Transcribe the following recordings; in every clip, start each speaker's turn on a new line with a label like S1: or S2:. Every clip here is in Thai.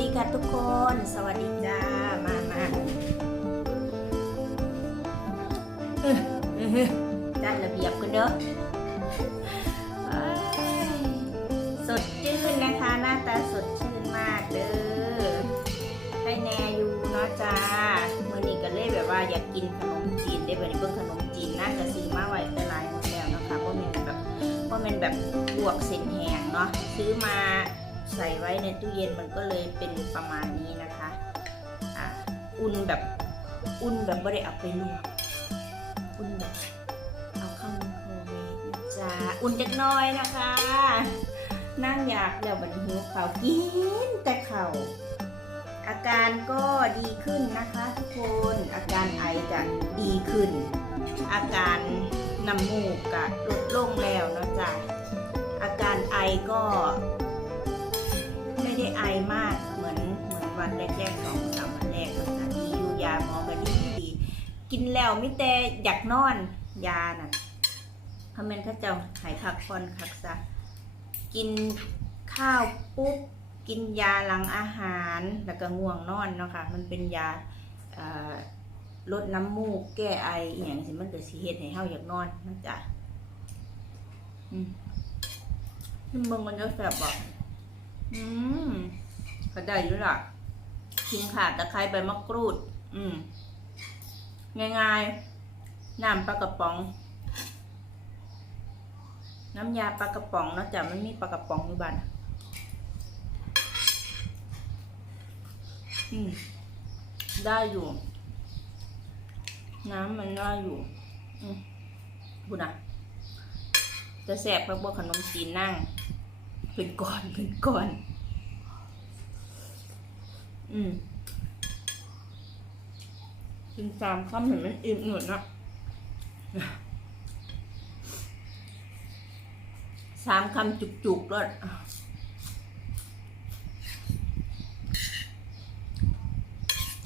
S1: สวัสดีค่ะทุกคน สวัสดีจ้า มามาจัดระเบียบกันเด้อสดชื่นนะคะ หน้าตาสดชื่นมากเด้อให้แน่อยู่เนาะจ้ามื่อนี้ก็เลยแบบว่าอยากกินขนมจีนได้แบบนี้เพิ่งขนมจีนน่าจะซื้อมาไว้แต่หลายหมดแล้วนะคะเพราะมันแบบเพราะมันแบบลวกเส้นแหงเนาะซื้อมา ใส่ไว้ในตู้เย็นมันก็เลยเป็นประมาณนี้นะคะอะอุ่นแบบอุ่นแบบไม่ได้เอาไปลวกอุ่นแบบเอาเข้าไมโครเวฟนะจ้าอุ่นจักหน้อยนะคะ นั่งอยากเดี๋ยวบันหิวข่ากินแต่เข่าอาการก็ดีขึ้นนะคะทุกคนอาการไอจะดีขึ้น อาการน้ำมูกก็ลดลงแล้วนะจ๊ะอาการไอก็ ไม่ได้ไอมากเหมือนเหมือนวันแรกๆสองสามวันแรกนะคะดีอยู่ยาหมอก็ดีดี กินแล้วมิแต่อยากนอนยาน่ะคอมเมนต์เขาเจ้าหายพักผ่อนคักซะกินข้าวปุ๊บกินยาหลังอาหารแล้วก็ง่วงนอนเนาะค่ะมันเป็นยาลดน้ำมูกแก้ไออย่างสิมันเกิดสีเหตุให้เฮาอยากนอนนะจ๊ะอืมมึงมันจะแสบบอก อืมก็ได้อยู่ล่ะขิงขาดตะไคร้ใบมะกรูด อืม ง่ายๆ น้ำปลากระป๋อง น้ำยาปลากระป๋องเนอกจากมันมีปลากระป๋องอยู่บ้านอืม ได้อยู่ น้ำมันได้อยู่ อืมบุญอะจะแสบพวกขนมจีนนั่ง เป็นก้อน เป็นก้อน อืมกินสามคำเห็นมันอิ่มหนุนอะสามคำจุกๆด้วย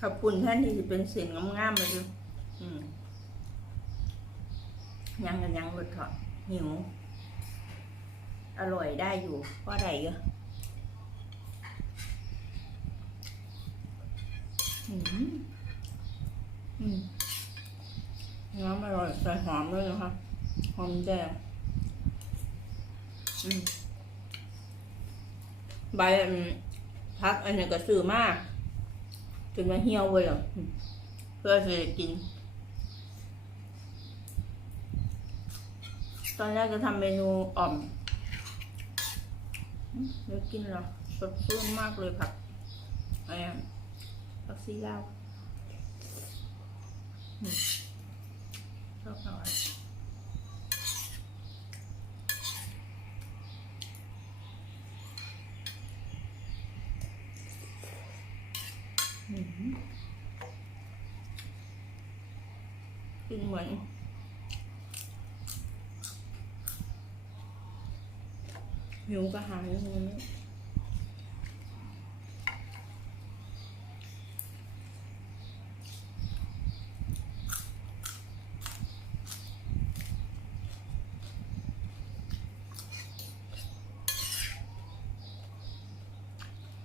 S1: ขอบคุณท่านที่จะเป็นเสียงงามๆเลยดูอืมยังกันยังหลุดเถอะหิว อร่อยได้อยู่เพราะอะไรเยอะ อืมอืมน้ำอร่อยใส่หอมด้วยนะคะหอมแดงอืมใบอืมพักอันนี้ก็ซื้อมากจนมาเหี่ยวเลยเหรออืมเพื่อจะกิน ตอนแรกจะทำเมนูอ่อมเดี๋ยวกินเหรอสดชื่นมากเลยผักอะไรอะ ผักซีลาวอืมชอบหน่อยอืมกินเหมือนหิวก็หายอย่างนี้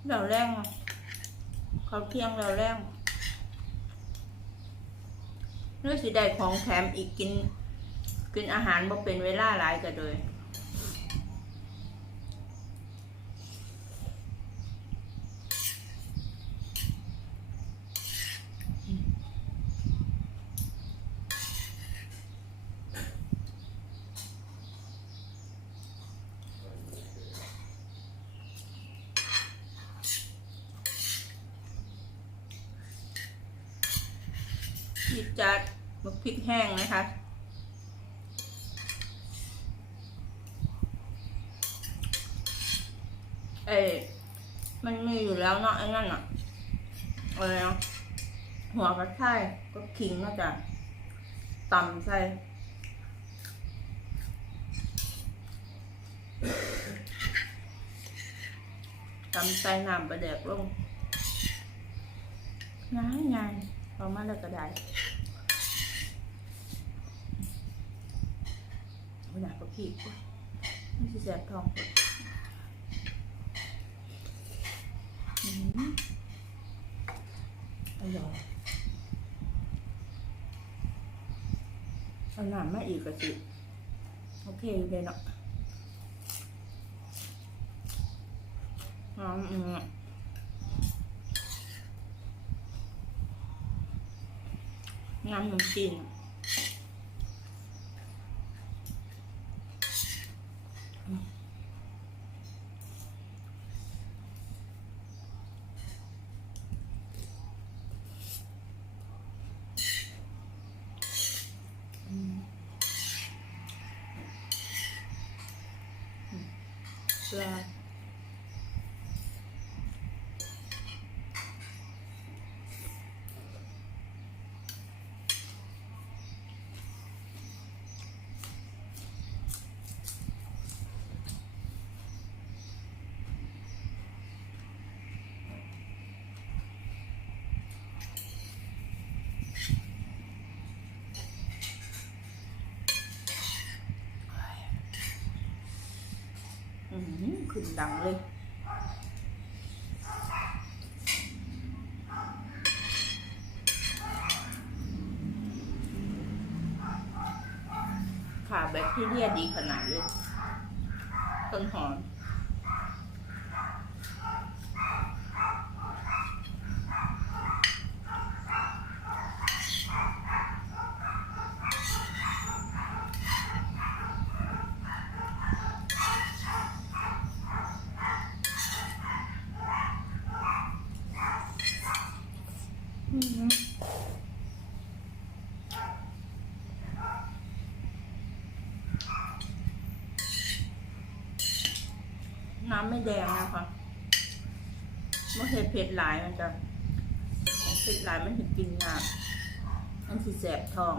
S1: เราแรงอะเขาเที่ยงเราแรงนี่สิได้ของแถมอีกกิน กินอาหารบ่เป็นเวลาหลายก็เลย พริกจัดมะพริกแห้งนะคะเอ้มันมีอยู่แล้วเนาะไอ้นั่นอะอะไรเนะหัวกระชายก็ขิงเนะจ้ะตำใส่ตำใส่น้ำประเดกลงง่ายง่าย ๆเอามาแล้วก็ได้ไม่อยากก็พี่ไม่ใช่แสบท้องอร่อยเอาหนามมาอีกก็สิโอเคเลยเนาะน้ำ อืมน้ำขนมจีนปลาอืม ขึ้นดังเลยขาแบคทีเรียดีขนาดเลยต้นหอม ไม่แดงนะคะเมื่อเห็ดเผ็ดหลายมันจะเผ็ดหลายมันถึงกินยากมันสิแสบท้อง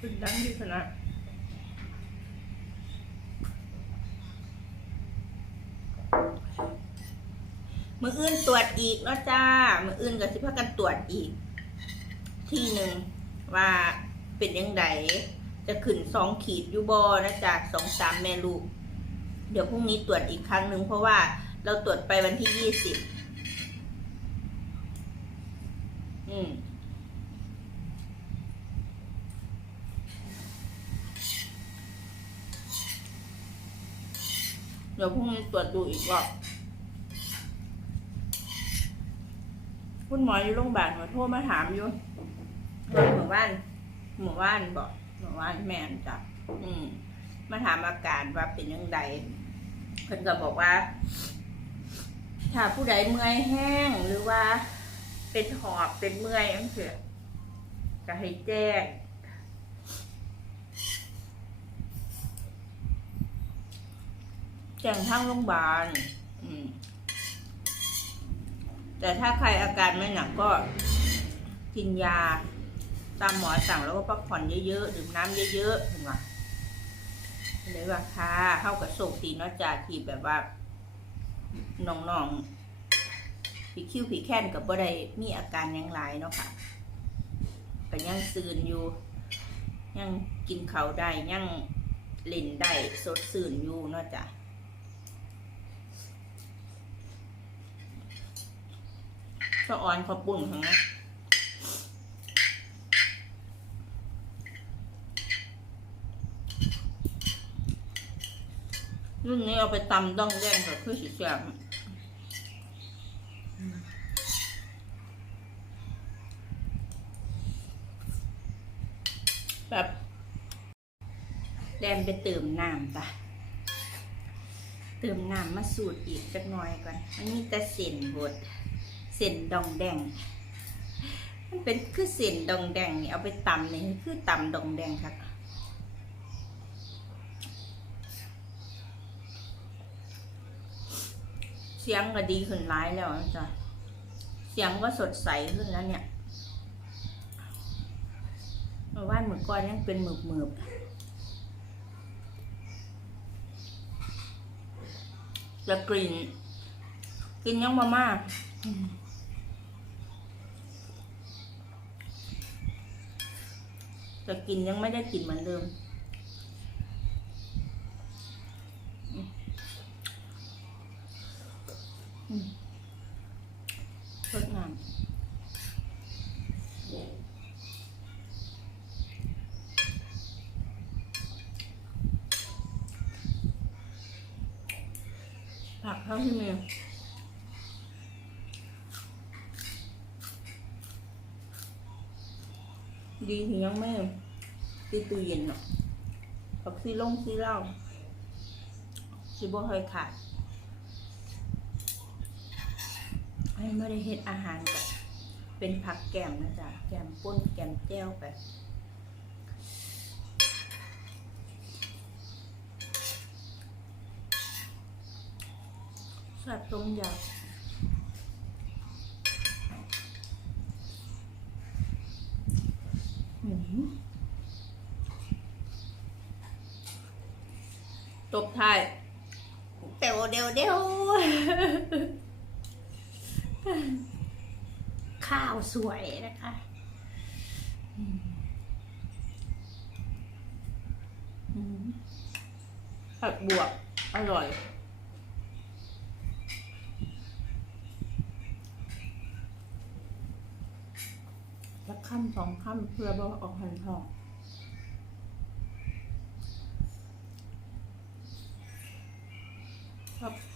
S1: เป็นดังที่ขนาดมืออื่นตรวจอีกเนาะจ้า มืออื่นก็สิพากันตรวจอีก ที่หนึ่งว่าเป็นยังไงจะขึ้นสองขีดยูบอนะจ๊ะสองสามแม่ลูกเดี๋ยวพรุ่งนี้ตรวจอีกครั้งหนึ่งเพราะว่าเราตรวจไปวันที่ยี่สิบอืม ดี๋ยวพรุ่งนี้ตรวจดูอีกรอบคุณหมออยู่โรงพยาบาลมาโทรมาถามอยู่ว่าหมู่บ้านหมู่บ้านบอกหมู่บ้านแม่นจ้ะอืม มาถามอาการว่าเป็นยังไงเพิ่นก็บอกว่า ถ้าผู้ใดเมื่อยแห้งหรือว่า เป็นหอบเป็นเมื่อยอันเถอะก็ให้แจ้ง แจ้งทางโรงพยาบาลแต่ถ้าใครอาการไม่หนักก็กินยา ตามหมอสั่งแล้วก็พักผ่อนเยอะๆดื่มน้ำเยอะๆเห็นไหมเลยว่าค่ะเข้ากับโศกตีนอจาทีแบบว่าน้องๆผีคิ้วผีแค้นกับบ่ได้มีอาการยังหลายเนาะค่ะก็ยังซืนอยู่ ยังกินเขาได้ยังเล่นได้สดซื่นอยู่เนาะจ้ะ สะออนขอบปุ่นของนะรุ่นนี้เอาไปตำต้องแดงกับคือสีแสบแบบแดนไปเติมน้ำจ้ะเติมน้ำมาสูตรอีกจักหน่อยก่อน อันนี้แต่เส้นบด เส้นดองแดง มันเป็นคือเส้นดองแดงนี่เอาไปตำนี่คือตำดองแดงครับเสียงก็ดีขึ้นร้ายแล้วจ้ะเสียงก็สดใสขึ้นแล้วเนี่ยเมื่อวานหมือก่อนยังเป็นหมึบหมึบๆแล้วกลิ่นกินยังมาม่า แต่กินยังไม่ได้กลิ่นเหมือนเดิมสดงามผักเท่าที่มี ดีถึงยังไม่ตีตู้เย็นเนาะผักซีลงซีเหล้าซีบ่เคยขาดให้ไม่ได้เฮ็ดอาหารแบบเป็นผักแกมนะจ๊ะแกมป้นแกมแจ้วไปสัตว์ต้มยำอื้อหือต บท้ายเดี๋ยวเดี๋ยวเดี๋ยวข้าวสวยนะคะอืมอืมผัดบวกอร่อยสักคำสองคำเพื่อบอกออกหันทอง ค